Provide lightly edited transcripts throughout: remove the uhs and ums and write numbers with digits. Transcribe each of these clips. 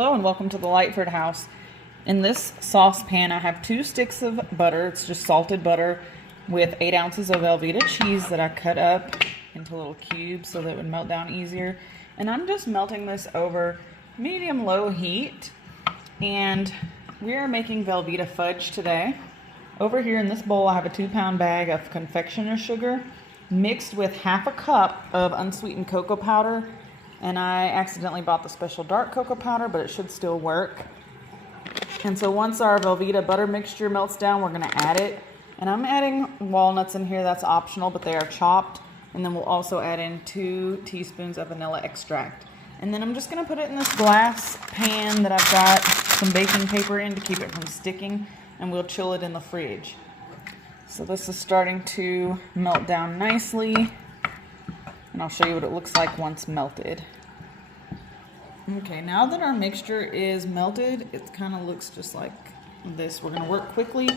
Hello and welcome to the Lightford house. In this saucepan I have 2 sticks of butter. It's just salted butter with 8 ounces of Velveeta cheese that I cut up into little cubes so that it would melt down easier. And I'm just melting this over medium-low heat. And we are making Velveeta fudge today. Over here in this bowl I have a 2-pound bag of confectioners sugar mixed with half a cup of unsweetened cocoa powder. And I accidentally bought the special dark cocoa powder, but it should still work. And so once our Velveeta butter mixture melts down, we're gonna add it. And I'm adding walnuts in here, that's optional, but they are chopped. And then we'll also add in 2 teaspoons of vanilla extract. And then I'm just gonna put it in this glass pan that I've got some baking paper in to keep it from sticking, and we'll chill it in the fridge. So this is starting to melt down nicely. And I'll show you what it looks like once melted. Okay, now that our mixture is melted, it kind of looks just like this. We're going to work quickly,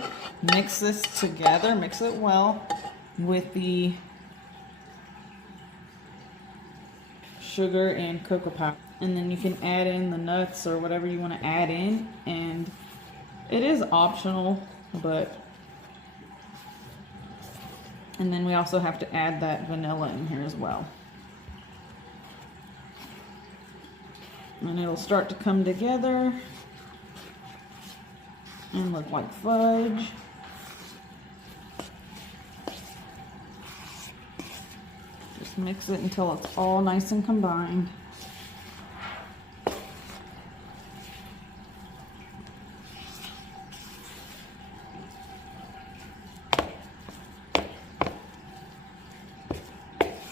mix this together, mix it well with the sugar and cocoa powder. And then you can add in the nuts or whatever you want to add in. And it is optional, but... And then we also have to add that vanilla in here as well. And it'll start to come together and look like fudge. Just mix it until it's all nice and combined.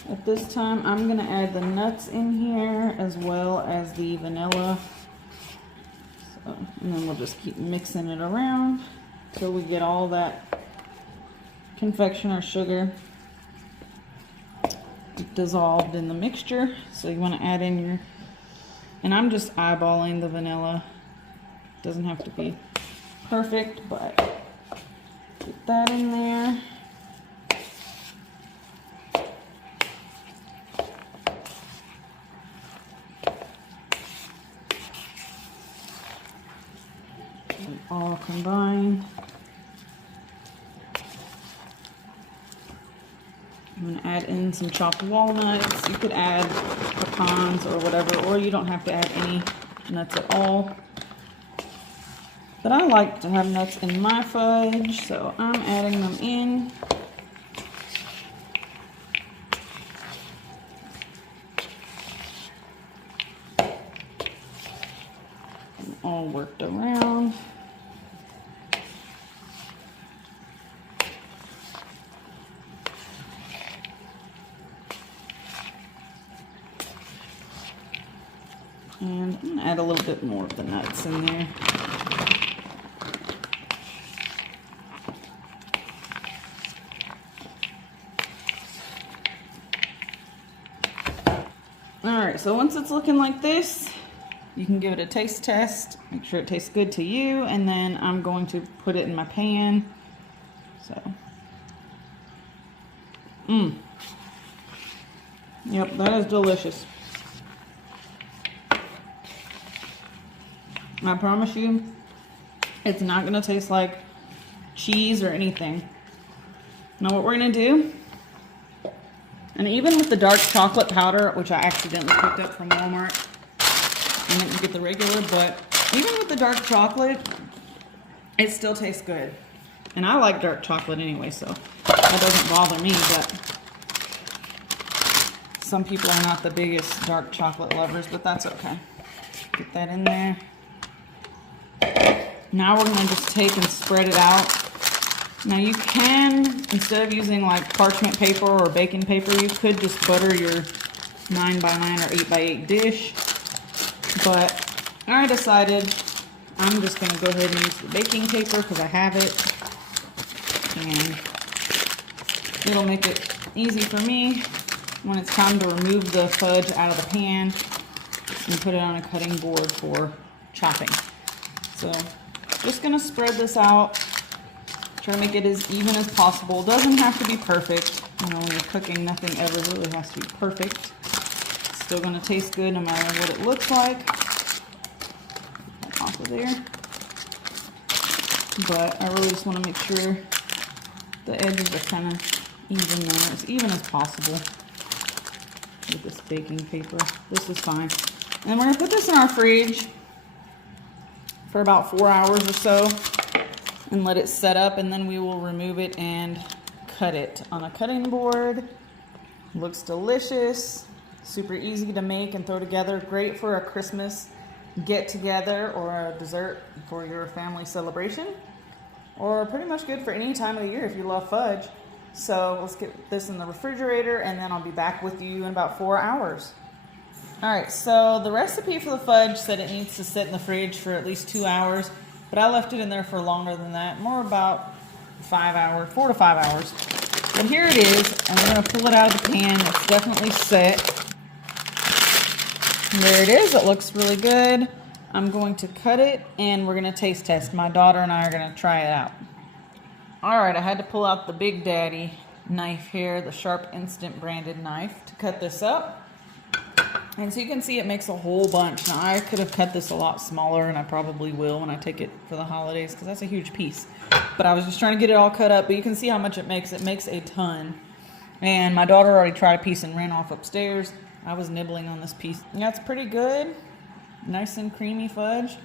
At this time, I'm going to add the nuts in here as well as the vanilla. And then we'll just keep mixing it around until we get all that confectioner sugar dissolved in the mixture. So you want to add in your, and I'm just eyeballing the vanilla. Doesn't have to be perfect, but get that in there. All combined. I'm going to add in some chopped walnuts. You could add pecans or whatever, or you don't have to add any nuts at all. But I like to have nuts in my fudge, so I'm adding them in. And all worked around. And I'm going to add a little bit more of the nuts in there. Alright, so once it's looking like this, you can give it a taste test. Make sure it tastes good to you. And then I'm going to put it in my pan. So. Yep, that is delicious. I promise you, it's not going to taste like cheese or anything. Now what we're going to do, and even with the dark chocolate powder, which I accidentally picked up from Walmart, I didn't get the regular, but even with the dark chocolate, it still tastes good. And I like dark chocolate anyway, so that doesn't bother me, but some people are not the biggest dark chocolate lovers, but that's okay. Get that in there. Now we're going to just take and spread it out. Now you can, instead of using like parchment paper or baking paper, you could just butter your 9x9 or 8x8 dish. But I decided I'm just going to go ahead and use the baking paper because I have it. And it'll make it easy for me when it's time to remove the fudge out of the pan and put it on a cutting board for chopping. So just going to spread this out, try to make it as even as possible. Doesn't have to be perfect. You know, when you're cooking, nothing ever really has to be perfect. It's still going to taste good no matter what it looks like. there. But I really just want to make sure the edges are kind of even there, as even as possible with this baking paper. This is fine. And we're going to put this in our fridge for about 4 hours or so and let it set up, and then we will remove it and cut it on a cutting board. Looks delicious, super easy to make and throw together. Great for a Christmas get together or a dessert for your family celebration, or pretty much good for any time of the year if you love fudge. So let's get this in the refrigerator, and then I'll be back with you in about 4 hours. All right, so the recipe for the fudge said it needs to sit in the fridge for at least 2 hours, but I left it in there for longer than that, more about 5 hours, 4 to 5 hours. But here it is, and we're gonna pull it out of the pan. It's definitely set. And there it is, it looks really good. I'm going to cut it, and we're gonna taste test. My daughter and I are gonna try it out. All right, I had to pull out the Big Daddy knife here, the Sharp Instant branded knife, to cut this up. And so you can see it makes a whole bunch. Now I could have cut this a lot smaller, and I probably will when I take it for the holidays, because that's a huge piece. But I was just trying to get it all cut up, but you can see how much it makes. It makes a ton. And my daughter already tried a piece and ran off upstairs. I was nibbling on this piece. And that's pretty good. Nice and creamy fudge.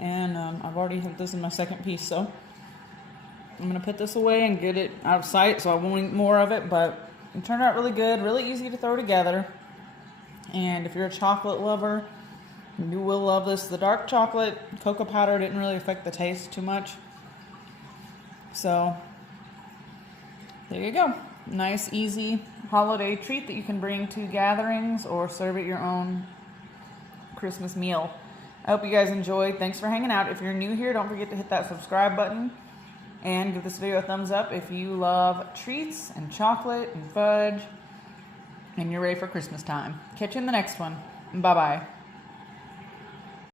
And I've already had this in my second piece, so I'm going to put this away and get it out of sight so I won't eat more of it, but it turned out really good, really easy to throw together. And if you're a chocolate lover, you will love this. The dark chocolate cocoa powder didn't really affect the taste too much. So there you go. Nice, easy holiday treat that you can bring to gatherings or serve at your own Christmas meal. I hope you guys enjoyed. Thanks for hanging out. If you're new here, don't forget to hit that subscribe button and give this video a thumbs up if you love treats and chocolate and fudge and you're ready for Christmas time. Catch you in the next one. Bye-bye.